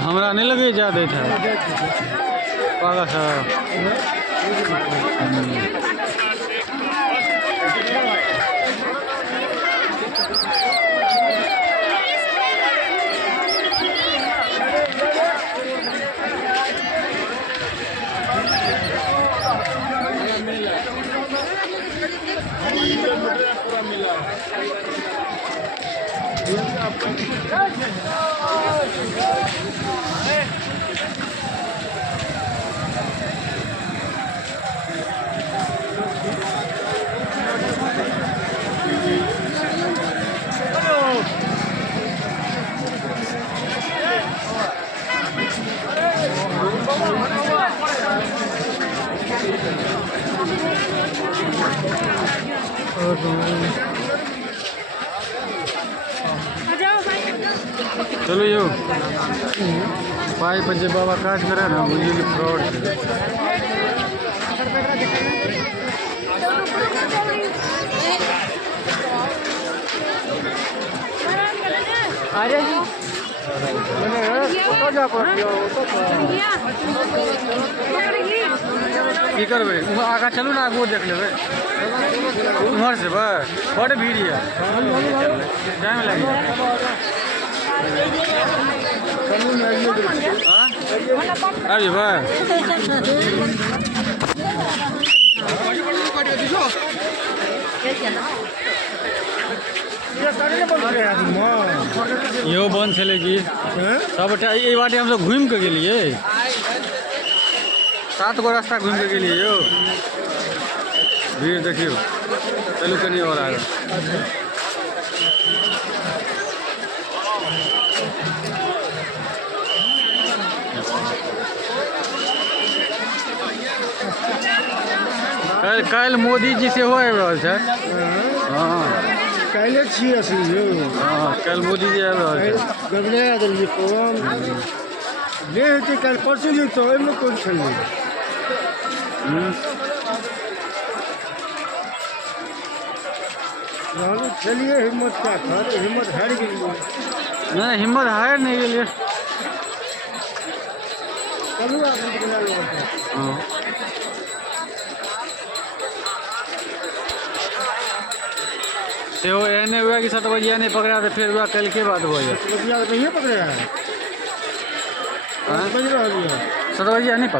हमरा नहीं लगे ज्यादा था पागा सा चलो यो पाई पंजे बाबा काज करे ना मुझे भी फ्रॉड की करबे आगा चलू ना आगो देख लेबे उधर से बड़ भीड़ है टाइम लगेगा अरे भाई यो बंद चले कि सबटा ये बाटे हम सब घूम के गेलिए 7 गो रास्ता घूम के गेलिए यो भीड़ देखियो चलू कनी और आगे कल मोदी जी से हो रहल छै हाँ काल्हे छियै असली यौ हाँ कल मोदी जी आबि रहल छै गबने देलियै प्रोग्राम जे हेतै काल्हि परसू जे तऽ ओहिमे कोन छलै चलिए हिम्मत क्या कर हिम्मत हार गेलियै नहीं हिम्मत हार नहीं गेलियै चलू आदमी के लेल हाँ से वो एने हुआ कि 7 बजे नहीं पकड़ा तो फिर हुआ कल के बाद हो जाए 7 बजे नहीं पकड़ा है 7 बजे नहीं पकड़ा